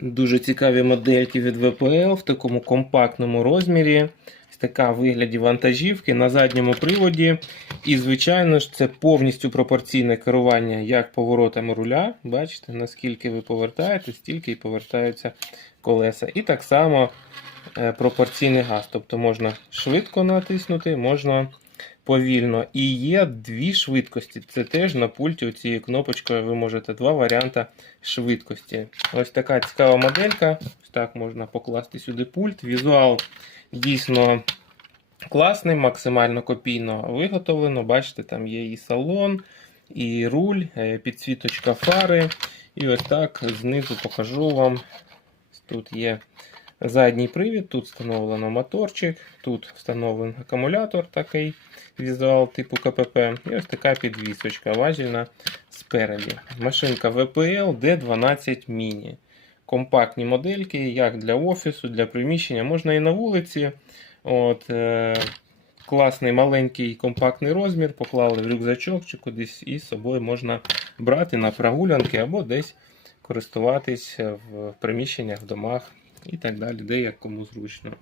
Дуже цікаві модельки від VPL в такому компактному розмірі. Така вигляді вантажівки на задньому приводі. І, звичайно ж, це повністю пропорційне керування як поворотами руля. Бачите, наскільки ви повертаєте, стільки і повертаються колеса. І так само е, пропорційний газ. Тобто можна швидко натиснути, можна повільно. І є дві швидкості. Це теж на пульті цією кнопочкою ви можете два варіанти швидкості. Ось така цікава моделька. Ось так можна покласти сюди пульт. Візуал дійсно класний, максимально копійно виготовлено. Бачите, там є і салон, і руль, е, підсвіточка фари. І ось так знизу покажу вам. Тут є задній привід, тут встановлено моторчик, тут встановлений акумулятор такий візуал типу КПП. І ось така підвісочка важільна спереді. Машинка VPL D12 Mini. Компактні модельки, як для офісу, для приміщення, можна і на вулиці. От, е, класний маленький компактний розмір, поклали в рюкзачок чи кудись і з собою можна брати на прогулянки або десь користуватись в приміщеннях, в домах і так далі, де як кому зручно.